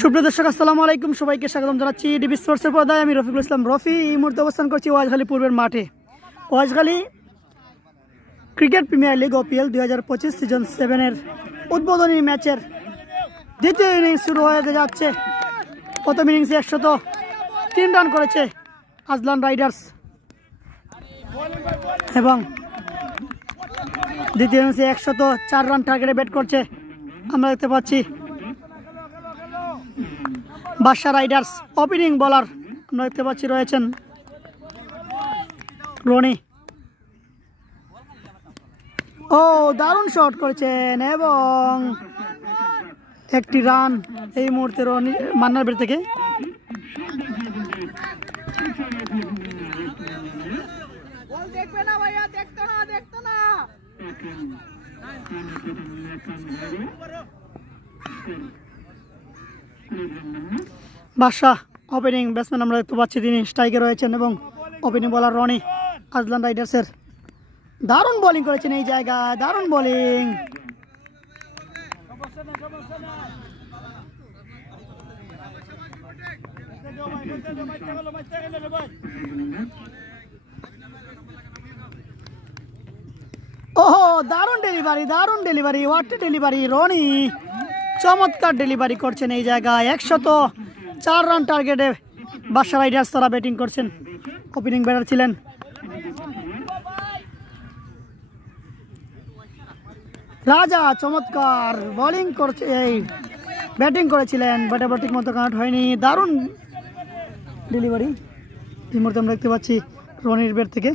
সুপ্রিয় দর্শক আসসালামু আলাইকুম, সবাইকে স্বাগতম জানাচ্ছি ডিবি স্পোর্টসের পর্দায়। আমি রফিকুল ইসলাম রফি এই মুহূর্তে অবস্থান করছি ওয়াজখালী পূর্বের মাঠে। Wazkhali cricket premier league OPL 2025 season 7-এর উদ্বোধনী ম্যাচের দ্বিতীয় ইনিংস শুরু হয়ে যাচ্ছে। প্রথম ইনিংসে 103 রান করেছে আজলান রাইডার্স এবং দ্বিতীয় ইনিংসে 104 রান টার্গেটে ব্যাট করছে আমরা দেখতে পাচ্ছি বাদশা রাইডার্স। ওপেনিং বোলার আমরা দেখতে পাচ্ছি রয়েছেন রনি। ও দারুণ শট করেছেন এবং একটি রান এই মুহূর্তে রনি মান্নার ব্যাট থেকে। বাদশা ওপেনিং ব্যাটসম্যান আমরা দেখতে পাচ্ছি, তিনি স্ট্রাইকে রয়েছেন এবং ওপেনিং বোলার রনি আজলান রাইডার্সের। দারুণ বোলিং করেছেন এই জায়গায়, দারুণ বোলিং। ওহো দারুণ ডেলিভারি হোয়াট ডেলিভারি। রনি চমৎকার ডেলিভারি করছেন এই জায়গায়। 104 রান টার্গেটে বাদশা রাইডার্স তারা ব্যাটিং করছেন। ওপেনিং ব্যাটার ছিলেন রাজা, চমৎকার বোলিং করছে, এই ব্যাটিং করেছিলেন, ব্যাটে ঠিক মতো কাউন্ট হয়নি। দারুণ ডেলিভারি এই মুহূর্তে আমরা দেখতে পাচ্ছি রনির ব্যাট থেকে,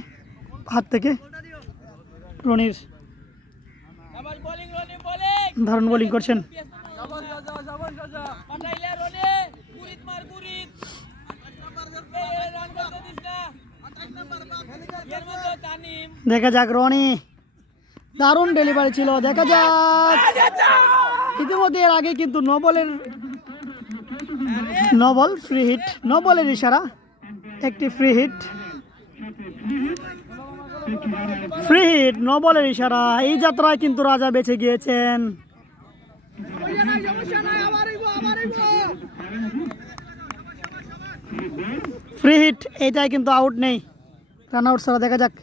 হাত থেকে রনির দারুণ বোলিং করছেন। দেখা যাক রনি, দারুণ ডেলিভারি ছিল, দেখা যাক। ইতিমধ্যে এর আগে কিন্তু নবল ফ্রি হিট, নবলের ইশারা, একটি ফ্রি হিট নবলের ইশারা। এই যাত্রায় কিন্তু রাজা বেঁচে গিয়েছেন। ফ্রি হিট, এইটাই কিন্তু আউট নেই, রান আউট ছাড়া। দেখা যাক।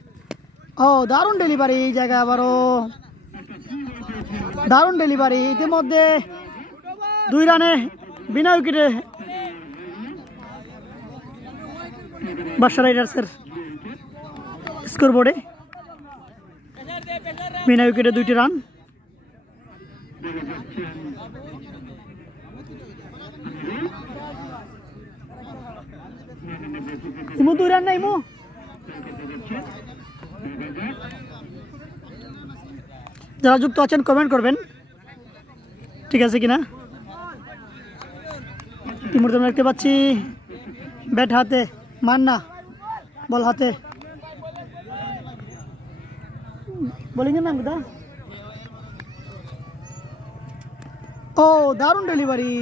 ও দারুণ ডেলিভারি এই জায়গায়, আবারও দারুণ ডেলিভারি। ইতিমধ্যে 2 রানে বিনা উইকেটে বাদশা রাইডার্সের স্কোরবোর্ডে বিনা উইকেটে 2টি রান। ইমু 2 রান না ইমু। যারা যুক্ত আছেন কমেন্ট করবেন ঠিক আছে কিনা। এই মুহূর্তে আমরা দেখতে পাচ্ছি ব্যাট হাতে মান্না, বল হাতে। বোলিং এর নাম কোথা? ও দারুণ ডেলিভারি।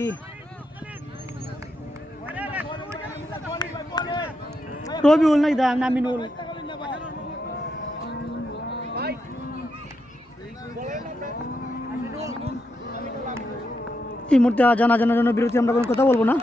রবিউল নাই দা, নামিনুল। এই মুহূর্তে জানার জন্য বিরতি, আমরা কোনো কথা বলবো না।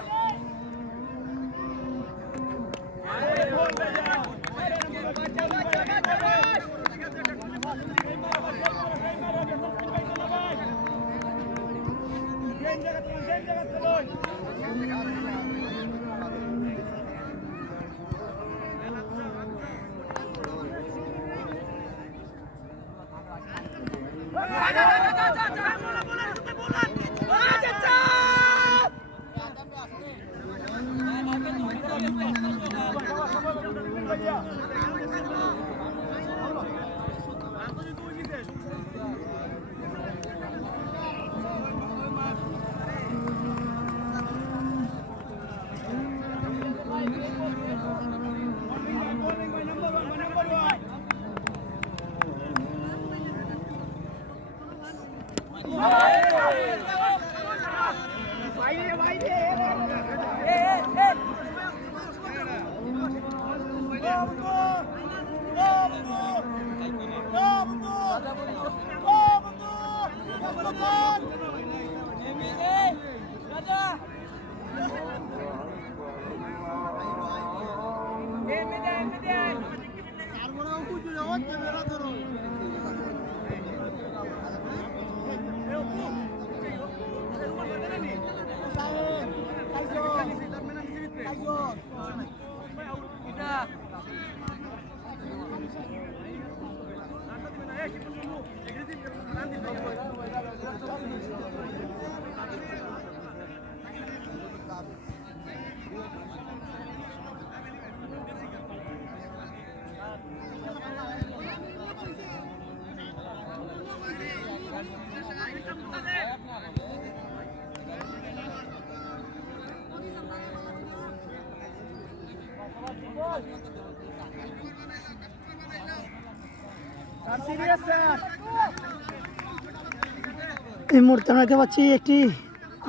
এই মুহূর্তে আমরা দেখতে পাচ্ছি একটি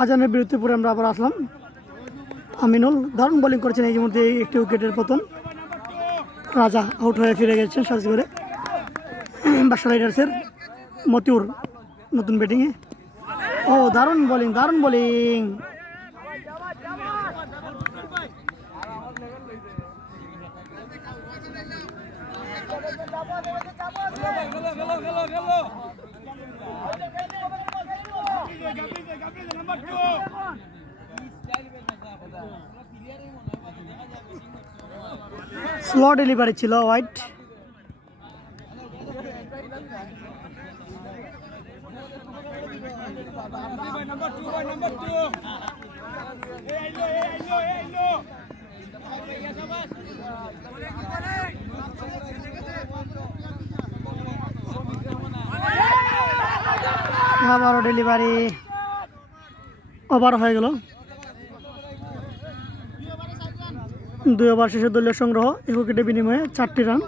আজানের বিরুদ্ধে পরে আমরা আবার আসলাম। আমিনুল দারুণ বোলিং করেছেন, এই মুহূর্তে একটি উইকেটের পতন। রাজা আউট হয়ে ফিরে গেছেন সার্চ করে। বাদশা রাইডার্সের মতিউর নতুন ব্যাটিংয়ে। ও দারুণ বোলিং, দারুণ বোলিং। স্লো ডেলিভারি ছিল হোয়াইট। আবারও ডেলিভারি, ওভার হয়ে গেল। 2 ওভার শেষে দলীয় সংগ্রহ, 1 উইকেটের বিনিময়ে 4টি রান।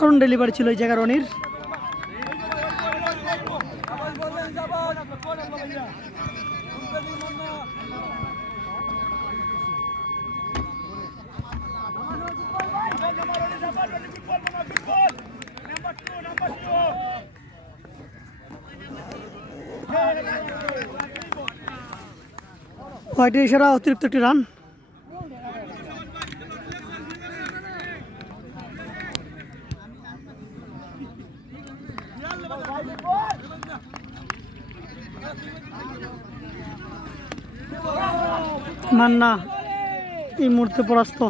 দারুণ ডেলিভারি ছিল এই জায়গা রনির। হোয়াইটের ইশারা, অতিরিক্ত একটি রান। মান্না এই মুহূর্তে পরাস্ত।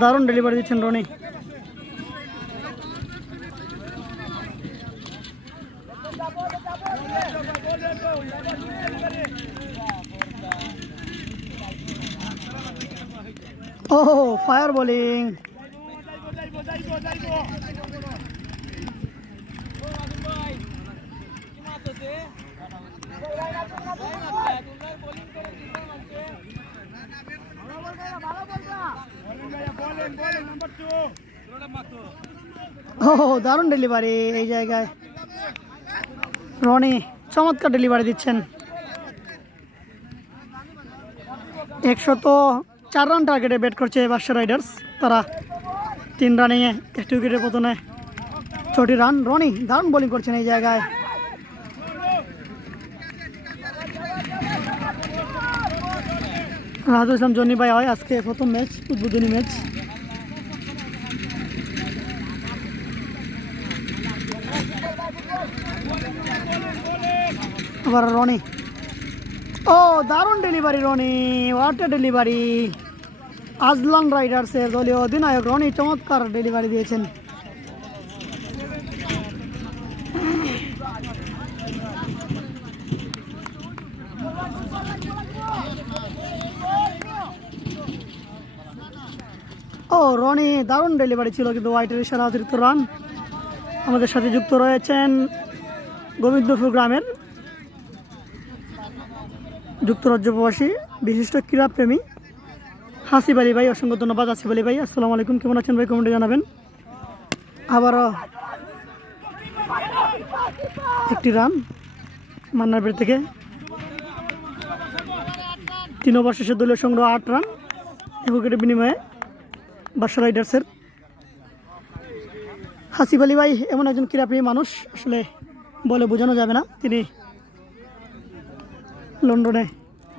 দারুণ ডেলিভারি দিচ্ছেন রনি। ও ফায়ার বোলিং। ও দারুণ ডেলিভারি এই জায়গায় রনি, চমৎকার ডেলিভারি দিচ্ছেন। 104 রান টার্গেটে ব্যাট করছে বাদশা রাইডার্স। তারা 3 রানিংয়ে 1 উইকেটের পতনে 6টি রান। রনি দারুণ বোলিং করছেন এই জায়গায়। রাজু ইসলাম জনি ভাই হয় আজকে প্রথম ম্যাচ, উদ্বোধনী ম্যাচ। আবার রনি, ও দারুণ delivery Rony, what a delivery. Azlan রাইডার্সের দলীয় অধিনায়ক রনি চমৎকার ডেলিভারি দিয়েছেন। ও রনি দারুণ ডেলিভারি ছিল, কিন্তু হোয়াইটের ইশারা, অতিরিক্ত রান। আমাদের সাথে যুক্ত রয়েছেন গোবিন্দপুর গ্রামের যুক্তরাজ্য প্রবাসী বিশিষ্ট ক্রীড়াপ্রেমী হাসিব আলী ভাই। অসংখ্য ধন্যবাদ হাসিব আলী ভাই। আসসালামু আলাইকুম, কেমন আছেন ভাই? কমেন্টে জানাবেন। আবারও একটি রান মান্নার ব্যাট থেকে। 3 ওভার শেষে দলীয় সংগ্রহ 8 রান। এক উইকেটের বিনিময়ে বাদশা রাইডার্সের। হাসিব আলী ভাই এমন একজন ক্রীড়াপ্রিয় মানুষ, আসলে বলে বোঝানো যাবে না। তিনি লন্ডনে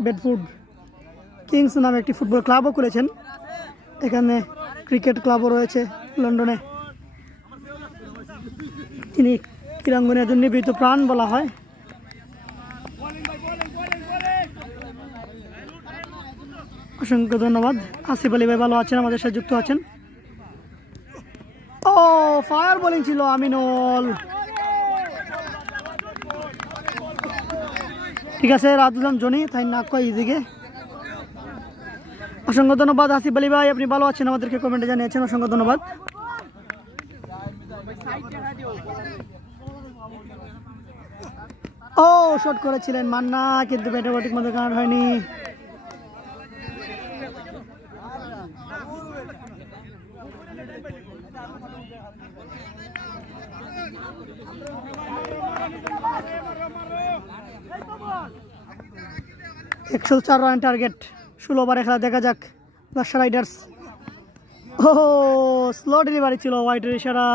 বেডফোর্ড কিংস নামে একটি ফুটবল ক্লাবও খুলেছেন, এখানে ক্রিকেট ক্লাবও রয়েছে লন্ডনে। তিনি ক্রীড়াঙ্গনে একজন নিবৃত্ত প্রাণ বলা হয়। অসংখ্য ধন্যবাদ। আসিফ আলী ভাই ভালো আছেন, আমাদের সাথে যুক্ত আছেন। ও ফায়ার বোলিং ছিল আমিনুল। ঠিক আছে, রাজুলাম জনি তাই না কয় এদিকে। অসংখ্য ধন্যবাদ আসিফ আলী ভাই, আপনি ভালো আছেন আমাদেরকে কমেন্টে জানিয়েছেন, অসংখ্য ধন্যবাদ। ও শট করেছিলেন মান্না, কিন্তু ব্যাটে ঠিক মতো কানেক্ট হয়নি। একশো 4 রান টার্গেট, 16 ওভারে খেলা। দেখা যাক বাদশা রাইডার্স। ও স্লো ডেলিভারি ছিল, ওয়াইডের ইশারা।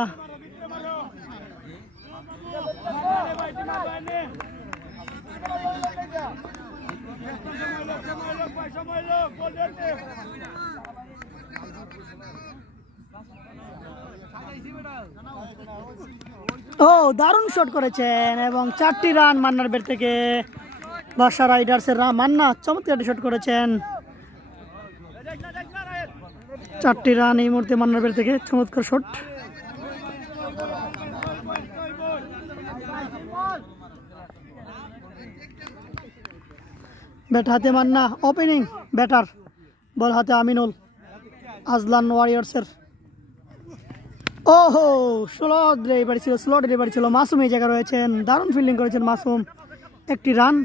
ও দারুণ শট করেছেন এবং 4টি রান মান্নার ব্যাট থেকে। বাদশা রাইডার্সের মান্না চমৎকার শট করেছেন, 4টি রান এই মুহূর্তে মান্নার ব্যাট থেকে, চমৎকার শট। ব্যাট হাতে মান্না, ওপেনিং ব্যাটার, বল হাতে আমিনুল আজলান ওয়ারিয়ার্সের। ওহো স্লো ডেলিভারি ছিল, মাসুম এই জায়গায় রয়েছেন, দারুণ ফিল্ডিং করেছেন মাসুম, 1টি রান।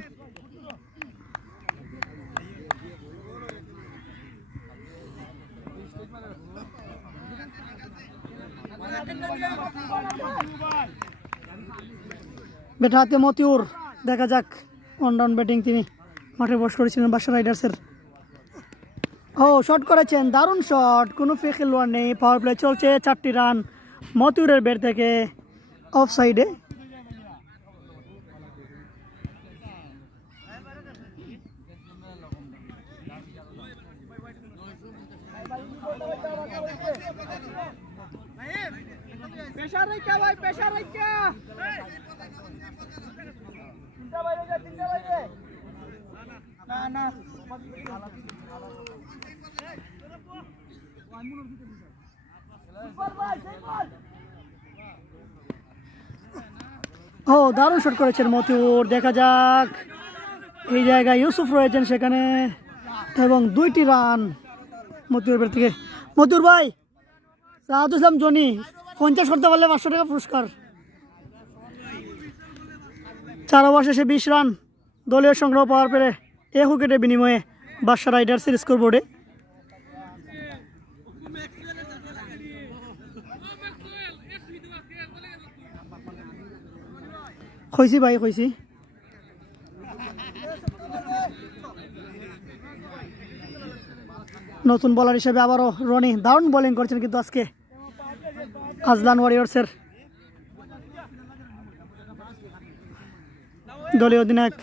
ব্যাট হাতে মতিউর, দেখা যাক অন ডাউন ব্যাটিং তিনি মাঠে বস করেছিলেন বাদশা রাইডার্সের। ও শট করেছেন, দারুণ শট, কোনো ফ্রি খেলোয়াড় নেই, পাওয়ার প্লে চলছে, 4টি রান মতিউরের ব্যাট থেকে অফ সাইডে। ও দারুণ শট করেছেন মতিউর, দেখা যাক এই জায়গায় ইউসুফ রয়েছেন সেখানে, এবং 2টি রান মতিউর ব্যাট থেকে। মতিউর ভাই, রাহাতুল ইসলাম জনি 50 করতে পারলে 500 টাকা পুরস্কার। 4 ওভার শেষে 20 রান দলীয় সংগ্রহ পাওয়ার পরে 1 উইকেটের বিনিময়ে বাদশা রাইডার্সের স্কোরবোর্ডে। কইছি ভাই কইছি। নতুন বলার হিসেবে আবারও রনি দারুণ বোলিং করছেন, কিন্তু আজকে আজলান ওয়ারিয়র্সের দলীয় অধিনায়ক।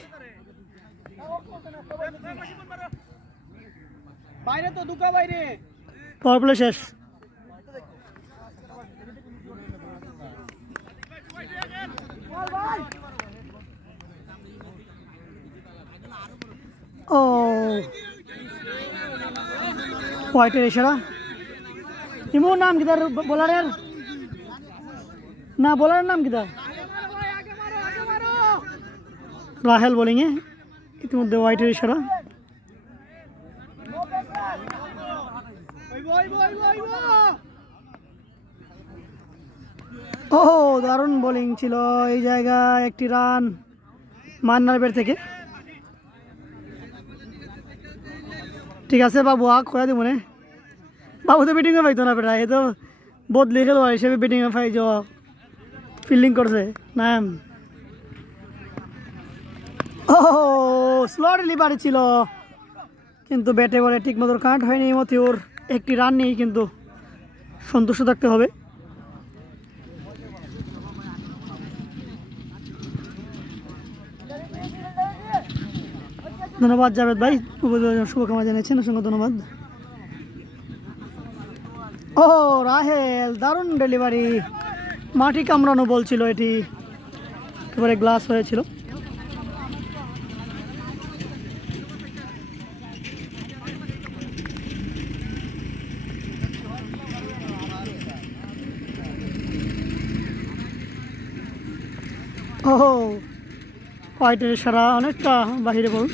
পাওয়ার প্লে শেষ। ও হোয়াইটের ইশারা। ইমুর নাম কিদার বোলারের? না বোলারের নাম কিদার? রাহেল বোলিংয়ে, ইতিমধ্যে হোয়াইটের ইশারা। ও দারুণ বোলিং ছিল এই জায়গায়, 1টি রান মান্নার ব্যাট থেকে। ঠিক আছে বাবু, আগ করে দিব মনে। বাবু তো ব্যাটিংয়ে পাইতো না বেটা, এ তো বদলি খেলোয়াড় হিসেবে ব্যাটিংয়ে পাই যাওয়া, ফিল্ডিং করছে নাম। ও স্লো ডেলিভারি ছিল, কিন্তু ব্যাটে বলে ঠিক মতো কাট হয়নি। মতিউর একটি রান নিয়েই কিন্তু সন্তুষ্ট থাকতে হবে। ধন্যবাদ জাভেদ ভাই, শুভকামনা জানিয়েছেন, অসংখ্য ধন্যবাদ। ও রাহেল, দারুণ ডেলিভারি, মাটি কামড়ানো বলছিল, এটি একেবারে গ্লাস হয়েছিল। ও হোয়াইটের সারা অনেকটা বাহিরে বল।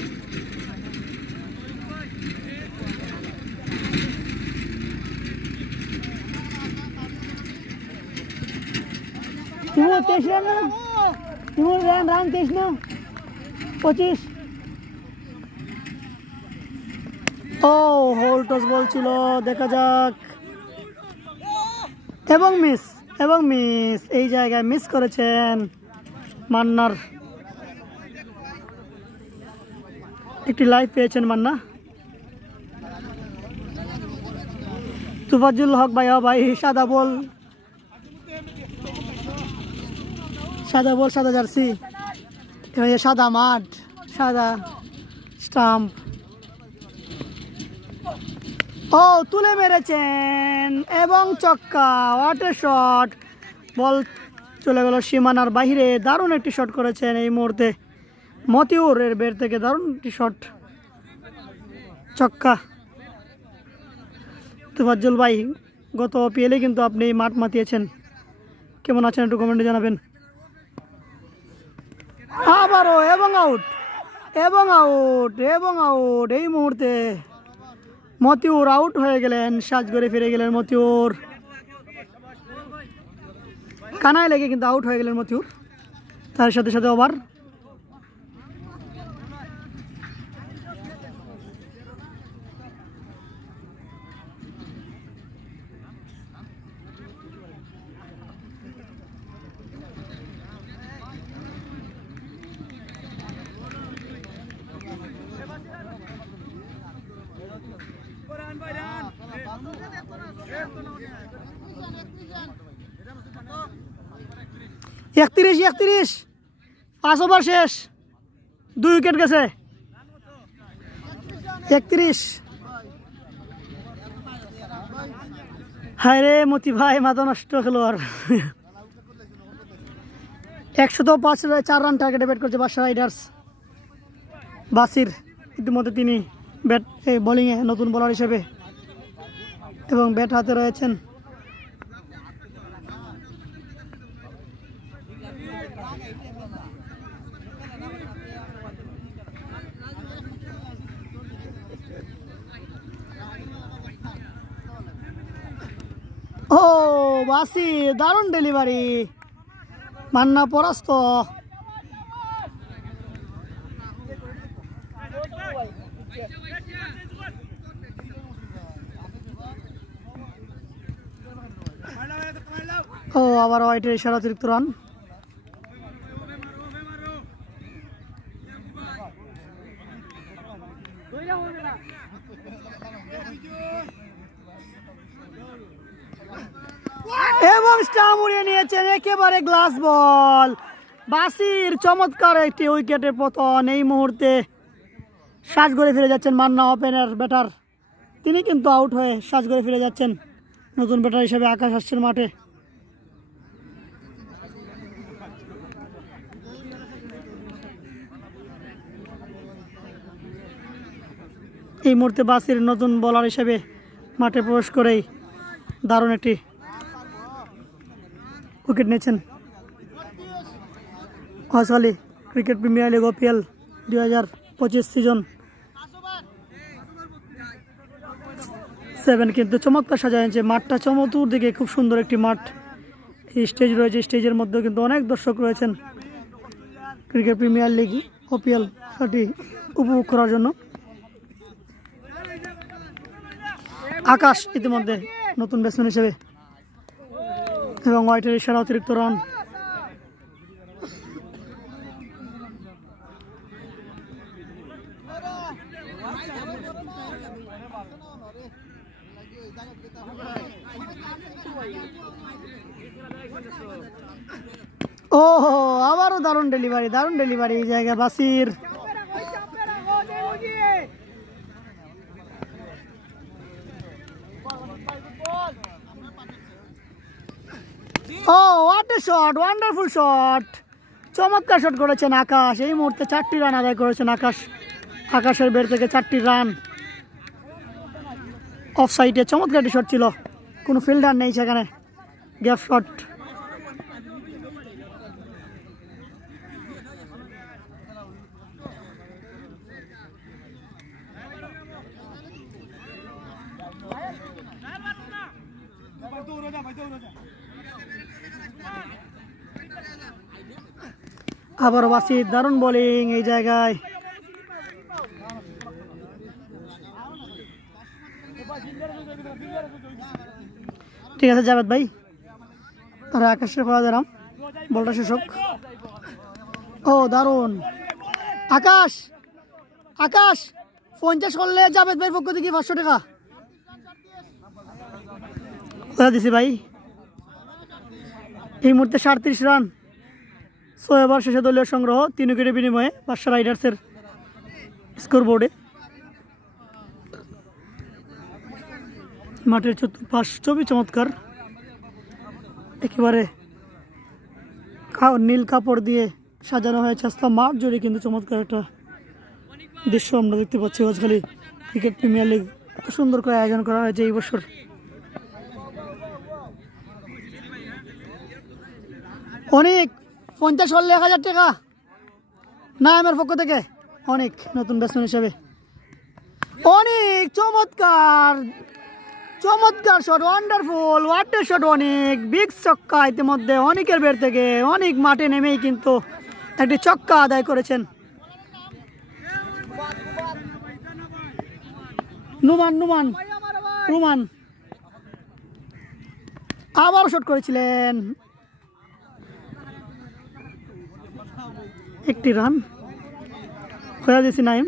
তিমুর 23 রান না, তিমুর রান 23 না 25। ও হোল টস বলছিল, দেখা যাক। এবং মিস এই জায়গায় মিস করেছেন মান্নার। একটি লাইভ পেয়েছেন মান্না। তুফাজ্জুল হক ভাই সাদা বল, সাদা জার্সি, সাদা মাঠ, সাদা স্টাম্প। ও তুলে মেরেছেন এবং ছক্কা, হোয়াট এ শট। বল চলে গেল সীমানার বাহিরে, দারুণ একটি শট করেছেন এই মুহূর্তে মতিউরের বের থেকে, দারুণ একটি শট, ছক্কা। তুফাজ্জুল ভাই, গত পিএলে কিন্তু আপনি মাঠ মাতিয়েছেন, কেমন আছেন একটু কমেন্টে জানাবেন। আবারও এবং আউট এই মুহূর্তে মতিউর আউট হয়ে গেলেন, সাজগড়ে ফিরে গেলেন মতিউর, কানায় লেগে কিন্তু আউট হয়ে গেলেন মতিউর। তার সাথে সাথে ওভার। একত্রিশ 5 ওভার শেষ, 2 উইকেট গেছে। 31। হায় রে মতি ভাই, মাথা নষ্ট খেলোয়াড়। 105 4 রান টার্গেটে ব্যাট করছে বাদশা রাইডার্স। বাসির ইতিমধ্যে তিনি বোলিংয়ে নতুন বোলার হিসেবে এবং ব্যাট হাতে রয়েছেন। ও বাসি, দারুণ ডেলিভারি, মান্না পরাস্ত। ও আবার হোয়াইটের ইশারা, অতিরিক্ত রান। এবং স্টাম্প উড়িয়ে নিয়েছেন, একেবারে গ্লাস বল। বাসির চমৎকার একটি উইকেটের পতন। এই মুহূর্তে সাজগড়ে ফিরে যাচ্ছেন মান্না, ওপেনার ব্যাটার, তিনি কিন্তু আউট হয়ে সাজগড়ে ফিরে যাচ্ছেন। নতুন ব্যাটার হিসেবে আকাশ আসছেন মাঠে। এই মুহূর্তে বাসির নতুন বোলার হিসেবে মাঠে প্রবেশ করেই দারুণ একটি উইকেট নিয়েছেন। Wazkhali cricket premier league OPL 2025 season 7 কিন্তু চমৎকার সাজাইছে মাঠটা, চতুর্দিকে খুব সুন্দর একটি মাঠ। এই স্টেজ রয়েছে, স্টেজের মধ্যে কিন্তু অনেক দর্শক রয়েছেন ক্রিকেট প্রিমিয়ার লিগ OPL খেলাটি উপভোগ করার জন্য। আকাশ ইতিমধ্যে নতুন ব্যাটসম্যান হিসেবে এবং হোয়াইটের ইশারা, অতিরিক্ত রান। ও আবারও দারুণ ডেলিভারি এই জায়গায় বাসির। ও what a shot, wonderful shot, চমৎকার শট করেছেন আকাশ। এই মুহূর্তে 4টি রান আদায় করেছেন আকাশের বের থেকে 4টি রান। অফ সাইডে চমৎকার একটি শট ছিল, কোনো ফিল্ডার নেই সেখানে, গ্যাপ শট। আবার বাসি, দারুণ বোলিং এই জায়গায়। ঠিক আছে জাভেদ ভাই, তারা আকাশের খোলা দিলাম, বলটা শেষ হোক। ও দারুণ, আকাশ 50 করলে জাভেদ ভাই পক্ষ থেকে 500 টাকা খোলা দিছি ভাই। এই মুহূর্তে 37 রান, 6 ওভার শেষে দলীয় সংগ্রহ 3 উইকেটের বিনিময়ে বাদশা রাইডার্সের স্কোর বোর্ডে। মাঠের চতুর্পাশ ছবি চমৎকার, একেবারে নীল কাপড় দিয়ে সাজানো হয়েছে আস্থা মাঠ জুড়ে, কিন্তু চমৎকার একটা দৃশ্য আমরা দেখতে পাচ্ছি। ওয়াজখালী ক্রিকেট প্রিমিয়ার লিগ এত সুন্দর করে আয়োজন করা হয়েছে এই বছর। অনেক 50 করলে 1000 টাকা না আমার পক্ষ থেকে, অনেক নতুন ব্যাটসম্যান হিসেবে অনেক চমৎকার শট, ওয়ান্ডারফুল, ওয়াটার শট, অনেক বিগ ছক্কা। ইতিমধ্যে অনেকের বের থেকে অনেক মাঠে নেমেই কিন্তু একটি ছক্কা আদায় করেছেন। রুমান আবারও শট করেছিলেন, 1টি রান হয়ে দিয়েছি নাইম।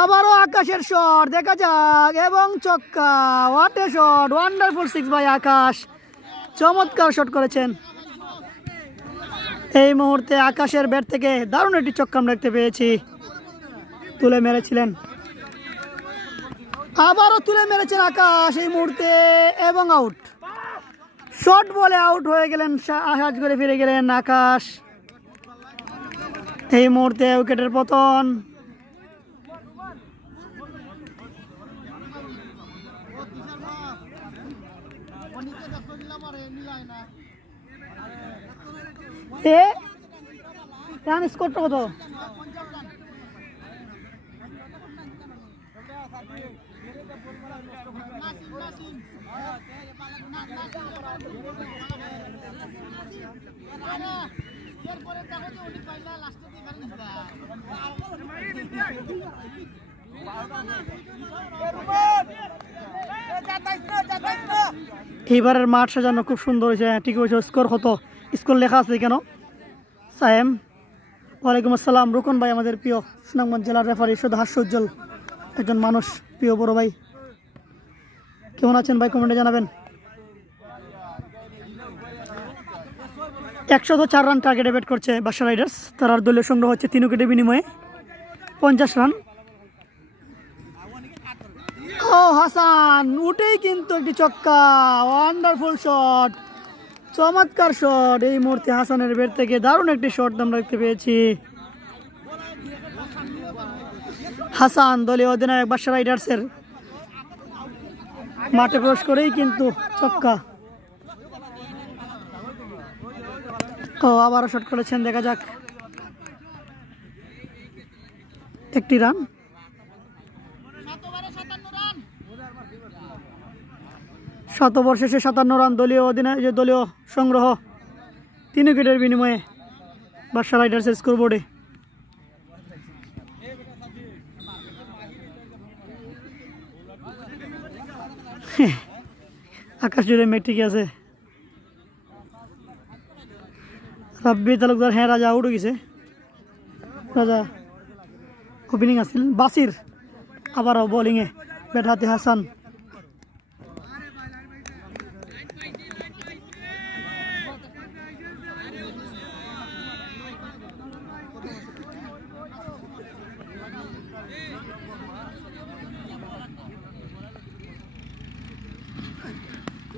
আবারও আকাশের শট দেখা যাক, এবং ছক্কা, what a shot, wonderful 6 by Akash, চমৎকার শট করেছেন। এই মুহূর্তে আকাশের ব্যাট থেকে দারুণ একটি ছক্কা আমরা দেখতে পেয়েছি, তুলে মেরেছিলেন, আবারও তুলে মেরেছেন আকাশ এই মুহূর্তে, এবং আউট, শর্ট বলে আউট হয়ে গেলেন, আহাজ করে ফিরে গেলেন আকাশ। এই মুহূর্তে উইকেটের পতন। রান স্কোরটা কত? এইবারের মাঠ সাজানো খুব সুন্দর হয়েছে, ঠিক হয়েছে। স্কোর কত? স্কোর লেখা আছে কেন? সায়েম, ওয়ালাইকুম আসসালাম। রুকন ভাই আমাদের প্রিয় সুনামগঞ্জ জেলার রেফারি, শুধু হাস্যোজ্জ্বল একজন মানুষ, প্রিয় বড় ভাই, কেমন আছেন ভাই? কমেন্টে জানাবেন। 104 রান টার্গেটে ব্যাট করছে বাদশা রাইডার্স, তার দলীয় সংগ্রহ হচ্ছে 3 উইকেটের বিনিময়ে 50 রান। ও হাসান উঠেই কিন্তু একটি ছক্কা, ওয়ান্ডারফুল শট, চমৎকার শট। এই মুহূর্তে হাসানের ব্যাট থেকে দারুণ একটি শট আমরা দেখতে পেয়েছি। হাসান দলীয় অধিনায়ক বাদশা রাইডার্সের, মাঠে প্রবেশ করেই কিন্তু ছক্কা। ও আবারও শট করেছেন, দেখা যাক, 1টি রান। শতবর্ষ শেষে 57 রান দলীয় সংগ্রহ 3 উইকেটের বিনিময়ে বাদশা রাইডার্সের স্কোর বোর্ডে। আকাশ জুড়ে মেঘ ঠিকই আছে, রাব্বি তালুকদার, হ্যাঁ রাজা আউট হয়ে গেছে। রাজা ওপেনিং আছিল। বাসির আবারও বোলিংয়ে, ব্যাট হাতে হাসান।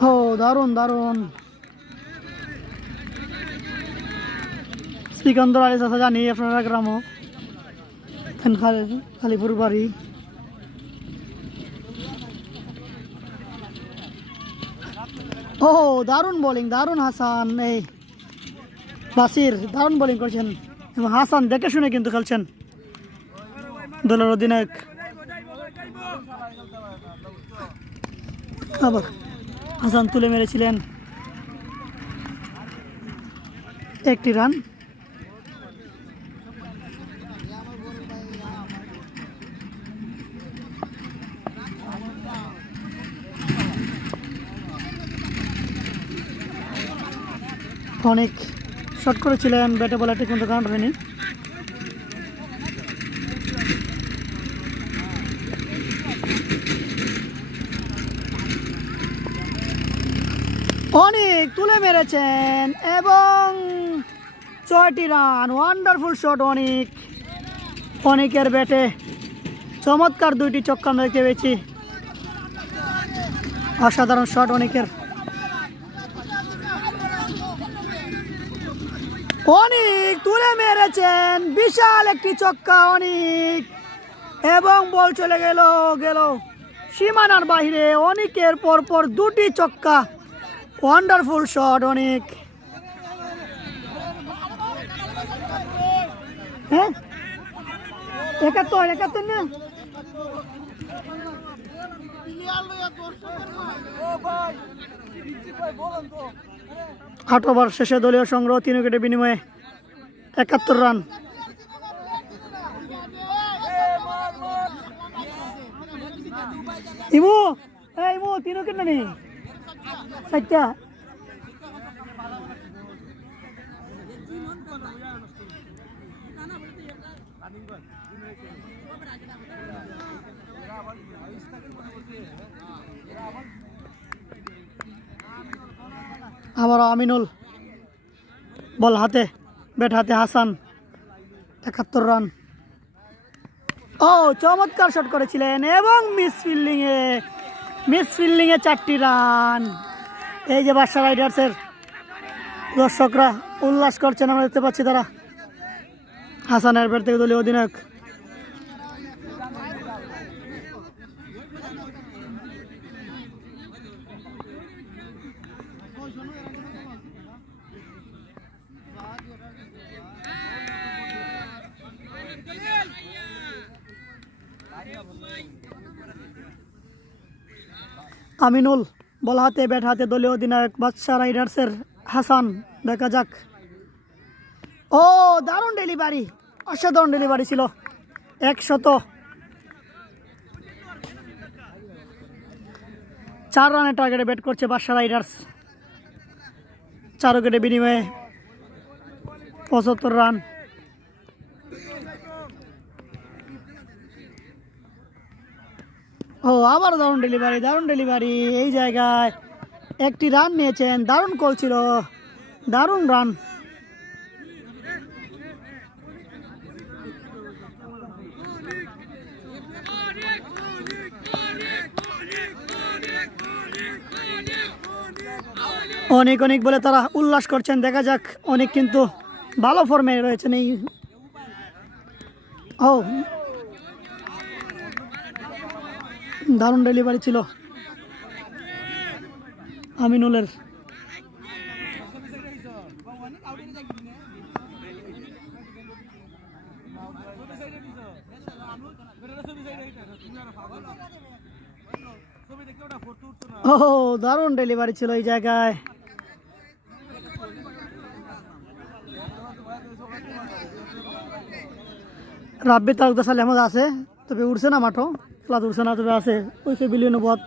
ও দারুণ দারুণ। সিকান্দর আলী চাচা জানি আপনারা গ্রামও খালিপুর বাড়ি। ও দারুণ বোলিং, দারুণ হাসান। এই বাসির দারুণ বোলিং করছেন এবং হাসান দেখে শুনে কিন্তু খেলছেন দলের অধিনায়ক। আবার হাসান তুলে মেরেছিলেন একটি রান। অনেক শট করেছিলেন, ব্যাটে বলে ঠিক মতো কাউন্ট হয়নি। অনেক তুলে মেরেছেন এবং 6টি রান। ওয়ান্ডারফুল শট অনেক, অনেকের ব্যাটে চমৎকার 2টি ছক্কা দেখতে পেয়েছি। অসাধারণ শট অনেকের। অনেক তুলে মেরেছেন, বিশাল একটি ছক্কা অনেক, এবং বল চলে গেল সীমানার বাইরে। অনেকের পরপর 2টি ছক্কা, ওয়ান্ডারফুল শট অনেক। হ্যাঁ 71 না, 8 ওভার শেষে দলীয় সংগ্রহ 3 উইকেটের বিনিময়ে 71 রান। ইমু 3 উইকেট না নেই 4টা। আবার আমিনুল বল হাতে, ব্যাট হাতে হাসান, 71 রান। ও চমৎকার শট করেছিলেন এবং মিস ফিল্ডিংয়ে 4টি রান। এই যে বাদশা রাইডার্সের দর্শকরা উল্লাস করছেন, আমরা দেখতে পাচ্ছি তারা। হাসানের ব্যাট থেকে দলীয় অধিনায়ক। আমিনুল বল হাতে, ব্যাট হাতে দলীয় অধিনায়ক বাদশা রাইডার্সের হাসান। দেখা যাক। ও দারুণ ডেলিভারি, অসাধারণ ডেলিভারি ছিল। 104 রানের টার্গেটে ব্যাট করছে বাদশা রাইডার্স। 4 উইকেটের বিনিময়ে 75 রান। ও আবার দারুণ ডেলিভারি। এই জায়গায় 1টি রান নিয়েছেন, দারুণ কল ছিল, দারুণ রান। অনেক বলে তারা উল্লাস করছেন। দেখা যাক, অনেক কিন্তু ভালো ফর্মে রয়েছেন। এই ও দারুণ ডেলিভারি ছিল আমিনুলের। ও দারুণ ডেলিভারি ছিল এই জায়গায়। রাব্বি তালুকদার সালে আহমদ আছে, তবে উঠছে না মাঠও, ক্লাস উঠছে না, তবে আছে ওই সে বিলিয়ন পথ।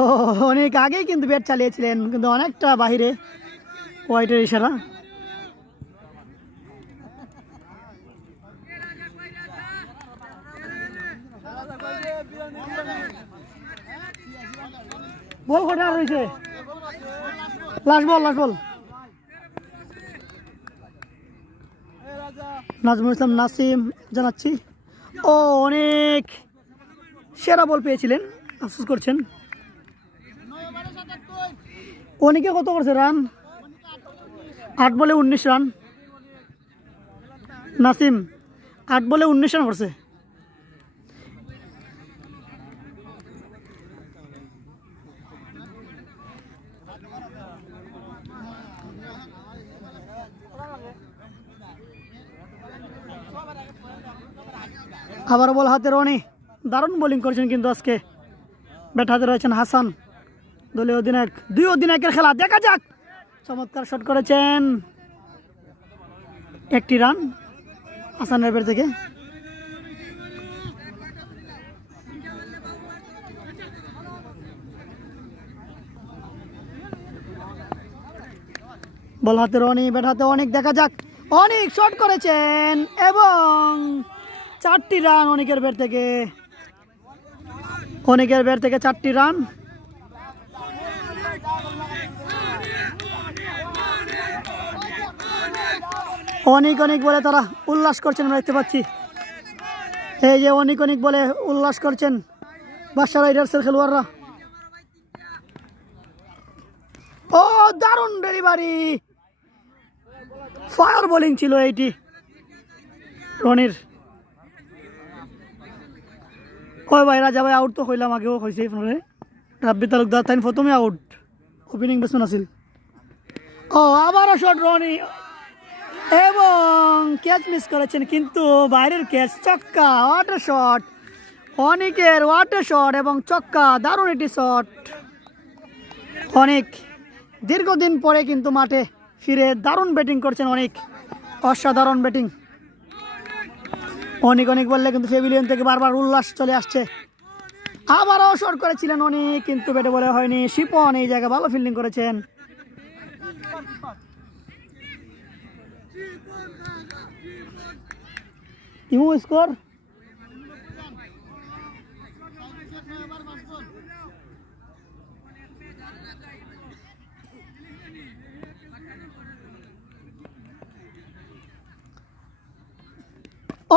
ও অনেক আগেই কিন্তু ব্যাট চালিয়েছিলেন, কিন্তু অনেকটা বাহিরে ওয়াইটের ইশারা। বল কটা রয়েছে? লাস্ট বল নাজমুল ইসলাম নাসিম জানাচ্ছি। ও অনেক সেরা বল পেয়েছিলেন, আফসোস করছেন। অনেকে কত করছে রান? 8 বলে 19 রান। নাসিম 8 বলে 19 রান করছে। আবার বল হাতে রনি, দারুণ বোলিং করেছেন কিন্তু আজকে। ব্যাট হাতে রয়েছেন হাসান, দলীয় অধিনায়ক। 2 অধিনায়কের খেলা, দেখা যাক। চমৎকার শট করেছেন, 1টি রান হাসানের ব্যাট থেকে। বল হাতে রনি, ব্যাট হাতে অনেক, দেখা যাক। অনেক শট করেছেন এবং 4টি রান অনেকের ব্যাট থেকে। 4টি রান। অনেক বলে তারা উল্লাস করছেন, আমরা দেখতে পাচ্ছি। এই যে অনেক বলে উল্লাস করছেন বাদশা রাইডার্সের খেলোয়াড়রা। ও দারুণ ডেলিভারি, ফায়ার বোলিং ছিল এইটি রনির। ওই ভাই রাজা ভাই আউট তো কইলাম, আগেও হয়েছে আপনারে। রাব্বি তালুকদার তাই প্রথমে আউট, ওপেনিং ব্যাটসম্যান আছিল। ও আবারও শট রনি, এবং ক্যাচ মিস করেছেন, কিন্তু বাইরের ক্যাচ, ছক্কা। ওয়াটার শট অনেকের, ওয়াটার শট এবং ছক্কা, দারুণ একটি শট। অনেক দীর্ঘদিন পরে কিন্তু মাঠে ফিরে দারুণ ব্যাটিং করছেন অনেক, অসাধারণ ব্যাটিং। অনেক বললে কিন্তু প্যাভিলিয়ন থেকে বারবার উল্লাস চলে আসছে। আবারও শট করেছিলেন অনেক, কিন্তু ব্যাটে বলে হয়নি। শিপন এই জায়গায় ভালো ফিল্ডিং করেছেন। ইমু স্কোর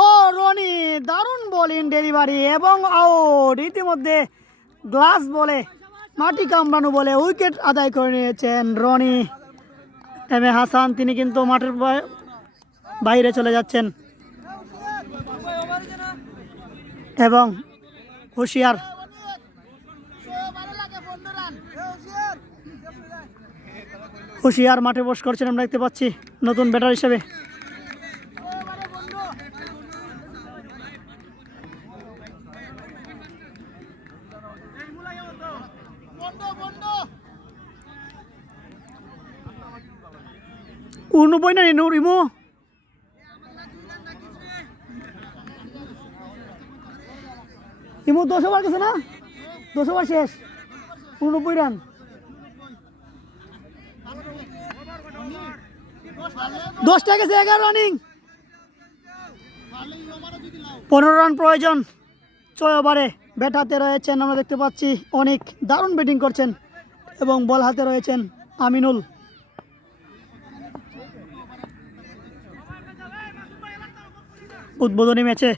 ও রনি, দারুণ বোলিং ডেলিভারি এবং আউট। ইতিমধ্যে গ্লাস বলে, মাটি কামড়ানো বলে উইকেট আদায় করে নিয়েছেন রনি। এম এ হাসান তিনি কিন্তু মাঠের বাইরে চলে যাচ্ছেন, এবং হুশিয়ার মাঠে বস করছেন, আমরা দেখতে পাচ্ছি নতুন ব্যাটার হিসেবে। উনবই না নুর ইমো, ইমো 10 ওভার গেছে না, 10 ওভার শেষ, 89 রান। 10টা গেছে, 11 রানিং, 15 রান প্রয়োজন 6 ওভারে। ব্যাট হাতে রয়েছেন, আমরা দেখতে পাচ্ছি অনেক দারুণ ব্যাটিং করছেন, এবং বল হাতে রয়েছেন আমিনুল। উদ্বোধনী ম্যাচে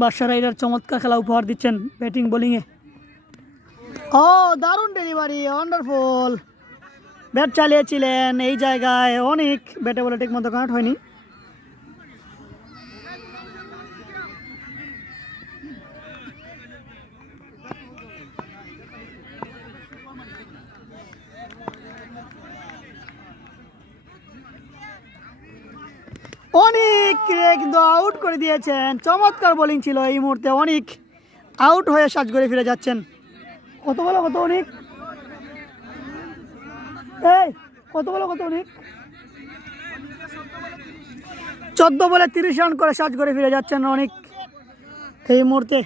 বাদশা রাইডার চমৎকার খেলা উপহার দিচ্ছেন ব্যাটিং বোলিংয়ে। ও দারুণ ডেলিভারি, ওয়ান্ডারফুল। ব্যাট চালিয়েছিলেন এই জায়গায় অনেক, ব্যাটে বলে ঠিক মতো কানেক্ট হয়নি। অনেক কিন্তু আউট করে দিয়েছেন, চমৎকার বোলিং ছিল এই মুহূর্তে। অনেক আউট হয়ে সাজঘরে ফিরে যাচ্ছেন। কত বলো কত অনেক, এই কত বলো কত অনেক, 14 বলে 30 রান করে সাজঘরে ফিরে যাচ্ছেন অনেক এই মুহূর্তে।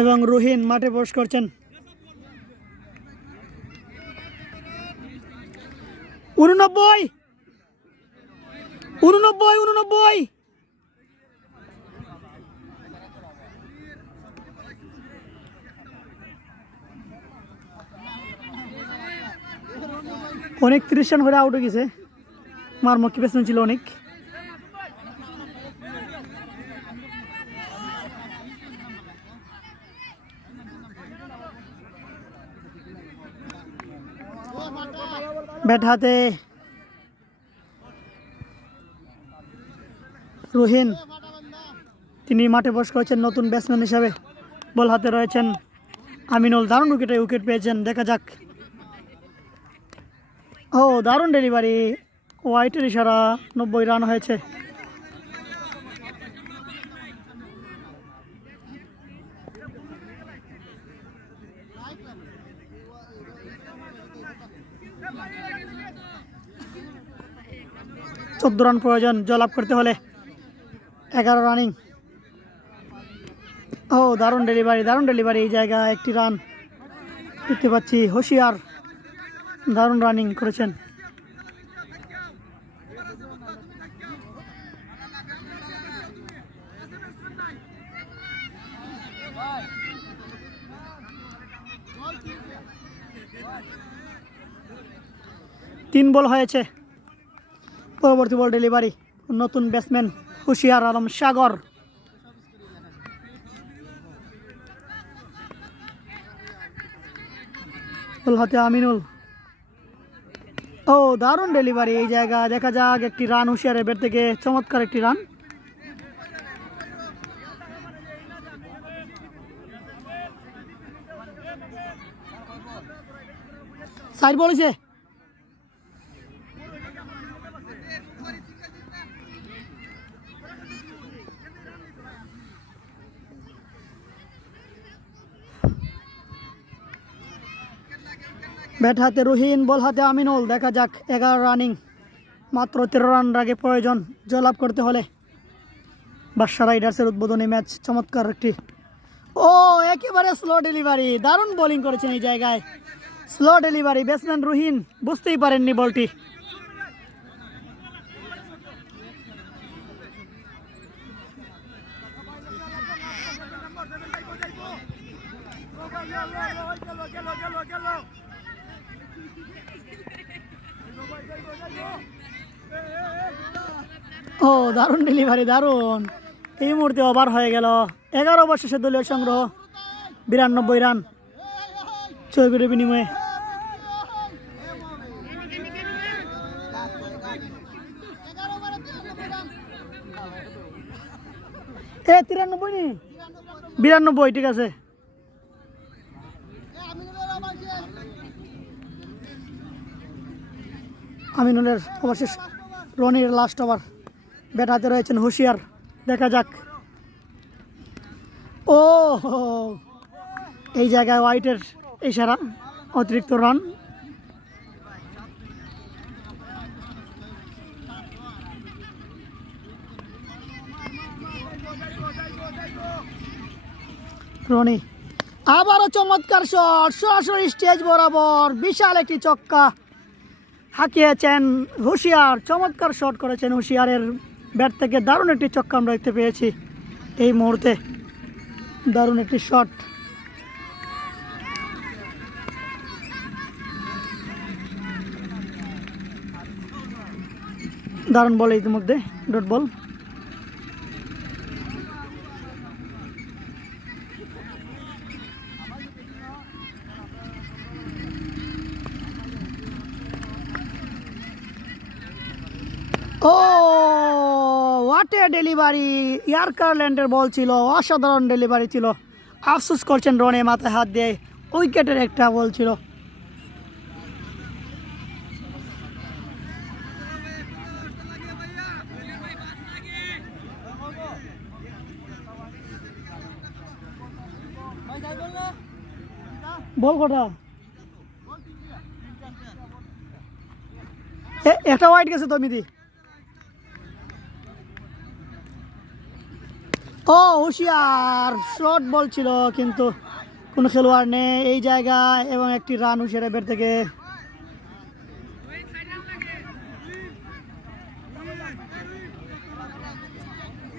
এবং রুহিন মাঠে প্রবেশ করছেন। 89 অনেক 30 রান করে আউট হয়ে গেছে। মারমুখী ব্যাটসম্যান ছিল অনেক। ব্যাট হাতে রুহিন, তিনি মাঠে বস করেছেন নতুন ব্যাটসম্যান হিসাবে। বল হাতে রয়েছেন আমিনুল, দারুণ উইকেট পেয়েছেন। দেখা যাক। ও দারুণ ডেলিভারি, হোয়াইটের ইশারা। 90 রান হয়েছে। চোদ্দ রান প্রয়োজন জয়লাভ করতে হলে। 11 রানিং। ও দারুণ ডেলিভারি। এই জায়গায় একটি রান দেখতে পাচ্ছি। হুশিয়ার দারুণ রানিং করেছেন। তিন বল হয়েছে। পরবর্তী বল ডেলিভারি নতুন ব্যাটসম্যান হুশিয়ার আলম সাগর। বল হাতে আমিনুল। ও দারুণ ডেলিভারি। এই জায়গা দেখা যাক একটি রান হুশিয়ারের ব্যাট থেকে, চমৎকার একটি রান। সাইড বলেছে। ব্যাট হাতে রুহিন, বল হাতে আমিনুল। দেখা যাক 11 রানিং, মাত্র 13 রান আগে প্রয়োজন জয়লাভ করতে হলে। বাদশা রাইডার্সের উদ্বোধনী ম্যাচ। চমৎকার একটি, ও একেবারে স্লো ডেলিভারি। দারুণ বোলিং করেছেন এই জায়গায়। স্লো ডেলিভারি, ব্যাটসম্যান রুহিন বুঝতেই পারেননি বলটি। ও দারুণ ডেলিভারি, দারুণ। এই মুহূর্তে ওভার হয়ে গেল। 11 ওভার শেষে দলীয় সংগ্রহ 92 রান 6 উইকেটের বিনিময়ে। এ 93 নি 92, ঠিক আছে। আমিনুলের ওভার শেষ, রনির লাস্ট ওভার। ব্যাট হাতে রয়েছেন হুশিয়ার। দেখা যাক। ও এই জায়গায় হোয়াইটের ইশারা, অতিরিক্ত রান। রনি আবারও চমৎকার শট, সরাসরি স্টেজ বরাবর বিশাল একটি ছক্কা হাঁকিয়েছেন হুশিয়ার। চমৎকার শট করেছেন হুশিয়ারের ব্যাট থেকে। দারুণ একটি ছক্কা আমরা দেখতে পেয়েছি এই মুহূর্তে। দারুণ একটি শট। দারুণ বল ইতিমধ্যে, ডট বল। ও হোয়াট এ ডেলিভারি, ইয়ার্কার ল্যান্ডের বল ছিল, অসাধারণ ডেলিভারি ছিল। আফসোস করছেন রনে, মাথায় হাত দিয়ে। উইকেটের একটা বল ছিল। বল কটা? একটা ওয়াইড গেছে তো মিদি। ও হুশিয়ার, শর্ট বল ছিল কিন্তু কোনো খেলোয়াড় নেই এই জায়গায় এবং একটি রান হুশিয়ারের ব্যাট থেকে।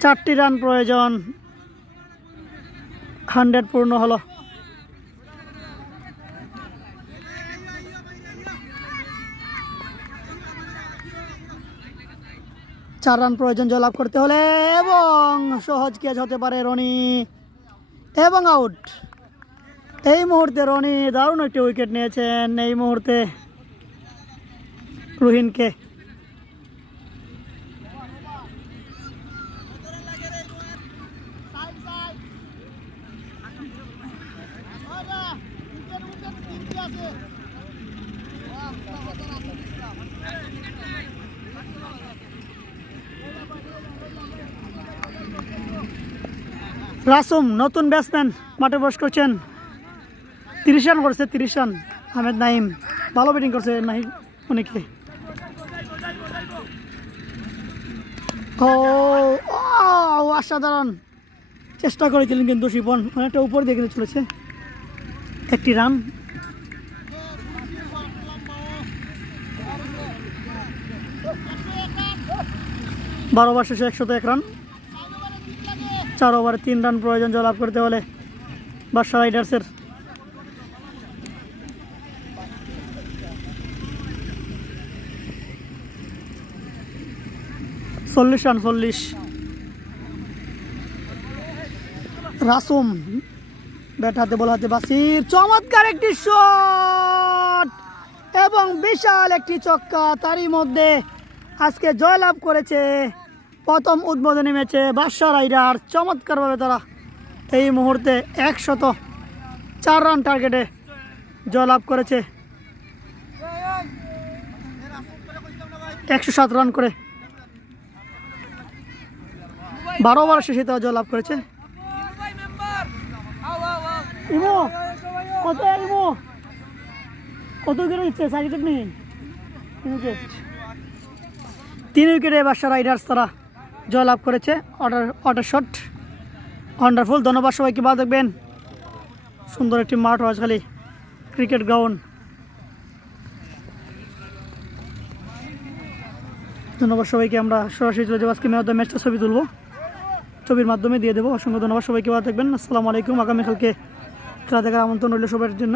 চারটি রান প্রয়োজন, 100 পূর্ণ হলো। চার রান প্রয়োজন জয়লাভ করতে হলে এবং সহজ ক্যাচ হতে পারে রনি এবং আউট। এই মুহূর্তে রনি দারুণ একটি উইকেট নিয়েছেন এই মুহূর্তে রুহিনকে। রাসুম নতুন ব্যাটসম্যান মাঠে প্রবেশ করছেন, 30 রান করছে, 30 রান। আহমেদ নাইম ভালো ব্যাটিং করছে নাইম অনেকে। ও অসাধারণ চেষ্টা করেছিলেন কিন্তু শিপন অনেকটা উপর দিয়ে গেলে চলেছে। একটি রান। বারো ওভার শেষে 101 রান, 4 ওভারে 3 রান প্রয়োজন জয়লাভ করতে হলে বাদশা রাইডার্সের। চল্লিশ রান, 40। রাসুম ব্যাট হাতে বল হাতে বাসির, চমৎকার একটি শট এবং বিশাল একটি ছক্কা। তারই মধ্যে আজকে জয়লাভ করেছে প্রথম উদ্বোধনী ম্যাচে বাদশা রাইডার্স। চমৎকারভাবে তারা এই মুহূর্তে 104 রান টার্গেটে জয়লাভ করেছে, 107 রান করে 12 ওভার শেষে তারা জয়লাভ করেছে। ইমো কত, ইমো কত উইকেট দিচ্ছে? 4 উইকেট নেই, 3 উইকেট। 3 উইকেটে বাদশা রাইডার্স তারা জয়লাভ করেছে। Order shot wonderful. ধন্যবাদ সবাইকে, ভালো থাকবেন। সুন্দর একটি মাঠ রাজখালী ক্রিকেট গ্রাউন্ড। ধন্যবাদ সবাইকে। আমরা সরাসরি চলে যাবো, আজকে ম্যাচটা ছবি তুলবো, ছবির মাধ্যমে দিয়ে দেবো। অসংখ্য ধন্যবাদ সবাইকে, ভালো থাকবেন। আসসালামু আলাইকুম। আগামীকালকে খেলা দেখার আমন্ত্রণ রইল সবার জন্য।